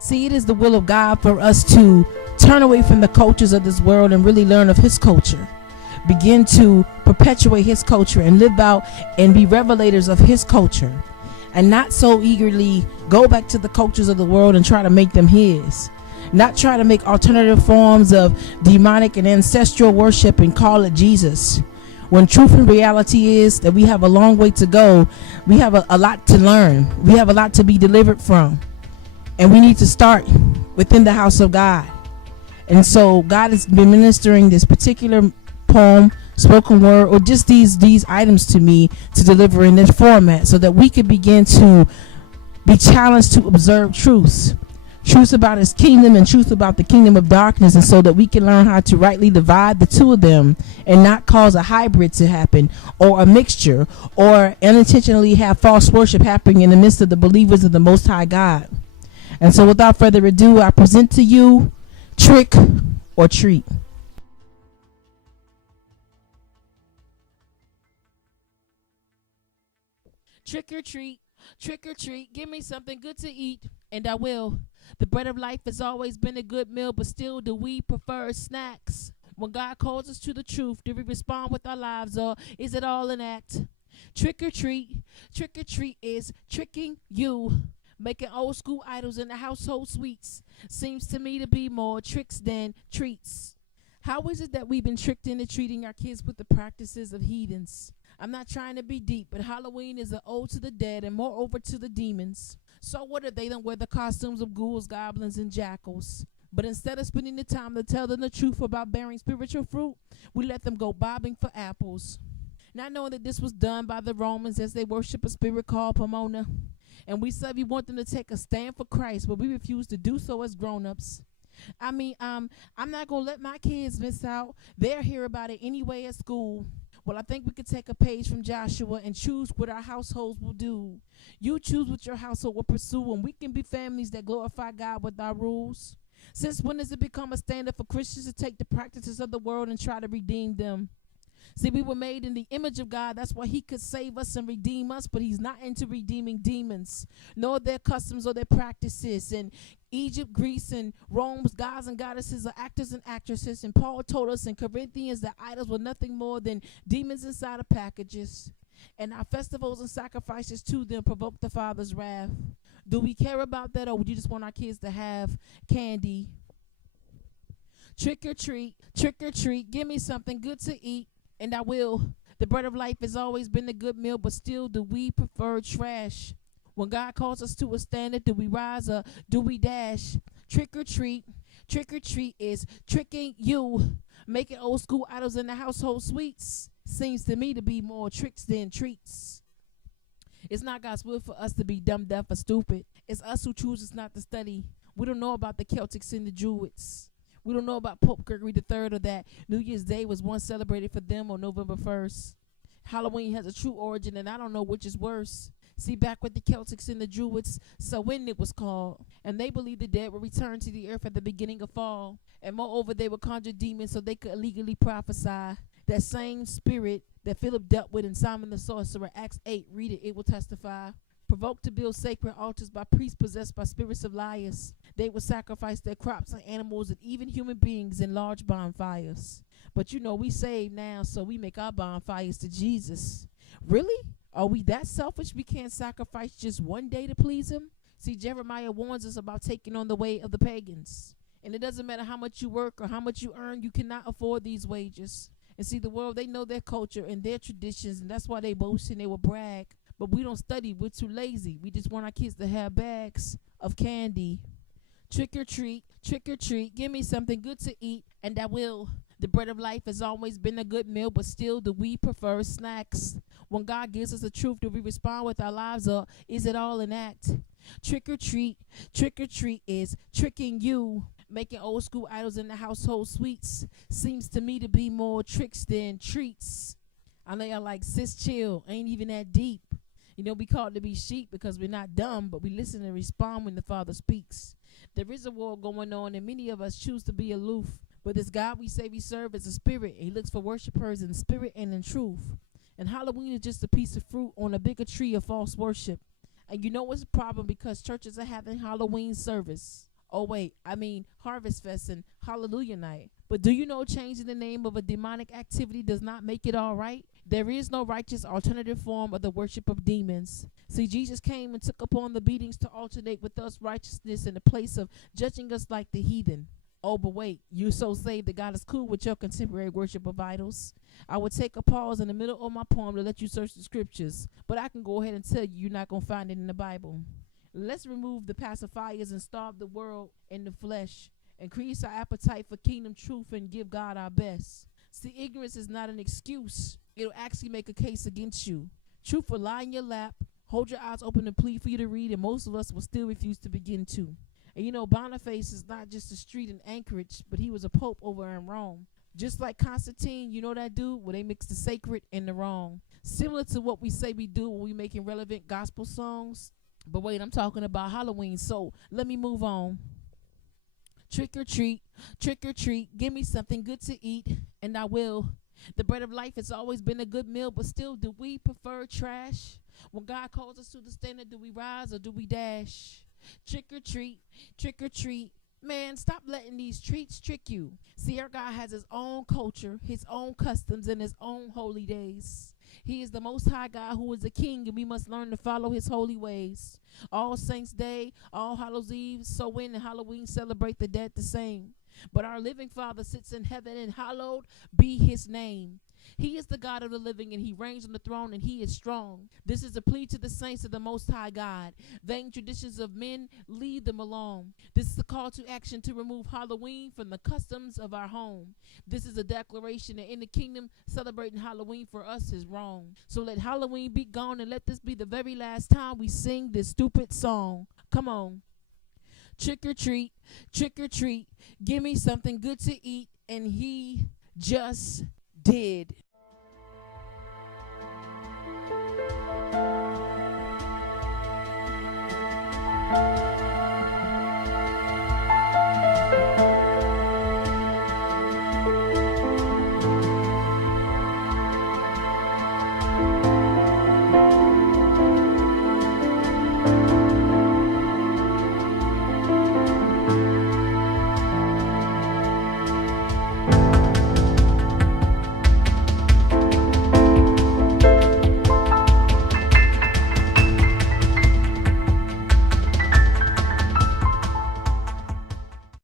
See, it is the will of God for us to turn away from the cultures of this world and really learn of his culture. Begin to perpetuate his culture and live out and be revelators of his culture, and not so eagerly go back to the cultures of the world and try to make them his. Not try to make alternative forms of demonic and ancestral worship and call it Jesus. When truth and reality is that we have a long way to go. We have a lot to learn. We have a lot to be delivered from. And we need to start within the house of God. And so God has been ministering this particular poem, spoken word, or just these items to me to deliver in this format so that we could begin to be challenged to observe truths about his kingdom and truth about the kingdom of darkness, and so that we can learn how to rightly divide the two of them and not cause a hybrid to happen or a mixture or unintentionally have false worship happening in the midst of the believers of the Most High God. And so without further ado, I present to you Trick or Treat. Trick or treat, trick or treat, give me something good to eat, and I will. The bread of life has always been a good meal, but still do we prefer snacks? When God calls us to the truth, do we respond with our lives, or is it all an act? Trick or treat is tricking you. Making old school idols in the household sweets seems to me to be more tricks than treats. How is it that we've been tricked into treating our kids with the practices of heathens? I'm not trying to be deep, but Halloween is an ode to the dead and moreover to the demons. So what if they don't wear the costumes of ghouls, goblins, and jackals? But instead of spending the time to tell them the truth about bearing spiritual fruit, we let them go bobbing for apples. Not knowing that this was done by the Romans as they worship a spirit called Pomona. And we said we want them to take a stand for Christ, but we refuse to do so as grown-ups. I'm not going to let my kids miss out. They'll hear about it anyway at school. Well, I think we could take a page from Joshua and choose what our households will do. You choose what your household will pursue, and we can be families that glorify God with our rules. Since when does it become a standard for Christians to take the practices of the world and try to redeem them? See, we were made in the image of God. That's why he could save us and redeem us, but he's not into redeeming demons, nor their customs or their practices. In Egypt, Greece, and Rome's gods and goddesses are actors and actresses. And Paul told us in Corinthians that idols were nothing more than demons inside of packages. And our festivals and sacrifices to them provoke the Father's wrath. Do we care about that, or would you just want our kids to have candy? Trick or treat, give me something good to eat, and I will. The bread of life has always been a good meal, but still do we prefer trash? When God calls us to a standard, do we rise or do we dash? Trick or treat is tricking you. Making old school idols in the household sweets seems to me to be more tricks than treats. It's not God's will for us to be dumb, deaf, or stupid. It's us who chooses not to study. We don't know about the Celtics and the Druids. We don't know about Pope Gregory III, or that New Year's Day was once celebrated for them on November 1st. Halloween has a true origin, and I don't know which is worse. See, back with the Celtics and the Druids, Samhain it was called, and they believed the dead would return to the earth at the beginning of fall. And moreover, they would conjure demons so they could illegally prophesy. That same spirit that Philip dealt with in Simon the Sorcerer, Acts 8, read it, it will testify. Provoked to build sacred altars by priests possessed by spirits of liars. They would sacrifice their crops and animals and even human beings in large bonfires. But you know, we saved now, so we make our bonfires to Jesus. Really? Are we that selfish we can't sacrifice just one day to please him? See, Jeremiah warns us about taking on the way of the pagans. And it doesn't matter how much you work or how much you earn, you cannot afford these wages. And see, the world, they know their culture and their traditions, and that's why they boast and they will brag. But we don't study. We're too lazy. We just want our kids to have bags of candy. Trick or treat, give me something good to eat, and I will. The bread of life has always been a good meal, but still do we prefer snacks? When God gives us the truth, do we respond with our lives, or is it all an act? Trick or treat is tricking you. Making old school idols in the household sweets seems to me to be more tricks than treats. I know y'all like, sis, chill, ain't even that deep. You know, we called to be sheep because we're not dumb, but we listen and respond when the Father speaks. There is a war going on, and many of us choose to be aloof. But this God we say we serve is a spirit, and he looks for worshipers in spirit and in truth. And Halloween is just a piece of fruit on a bigger tree of false worship. And you know what's the problem? Because churches are having Halloween service. Oh, wait, I mean Harvest Fest and Hallelujah Night. But do you know changing the name of a demonic activity does not make it all right? There is no righteous alternative form of the worship of demons. See, Jesus came and took upon the beatings to alternate with us righteousness in the place of judging us like the heathen. Oh, but wait, you're so saved that God is cool with your contemporary worship of idols. I would take a pause in the middle of my poem to let you search the scriptures, but I can go ahead and tell you you're not going to find it in the Bible. Let's remove the pacifiers and starve the world in the flesh, increase our appetite for kingdom truth, and give God our best. See, ignorance is not an excuse. It'll actually make a case against you. Truth will lie in your lap, hold your eyes open and plead for you to read, and most of us will still refuse to begin to. And you know, Boniface is not just a street in Anchorage, but he was a pope over in Rome. Just like Constantine, you know that dude? Where they mix the sacred and the wrong. Similar to what we say we do when we making relevant gospel songs. But wait, I'm talking about Halloween, so let me move on. Trick or treat, give me something good to eat, and I will. The bread of life has always been a good meal, but still, do we prefer trash? When God calls us to the standard, do we rise or do we dash? Trick or treat, man, stop letting these treats trick you. See, our God has his own culture, his own customs, and his own holy days. He is the Most High God who is a king, and we must learn to follow his holy ways. All Saints Day, All Hallows Eve, so when and Halloween celebrate the dead the same. But our living Father sits in heaven, and hallowed be his name. He is the God of the living, and he reigns on the throne, and he is strong. This is a plea to the saints of the Most High God. Vain traditions of men, leave them alone. This is a call to action to remove Halloween from the customs of our home. This is a declaration that in the kingdom, celebrating Halloween for us is wrong. So let Halloween be gone, and let this be the very last time we sing this stupid song. Come on. Trick or treat, give me something good to eat, and he just did.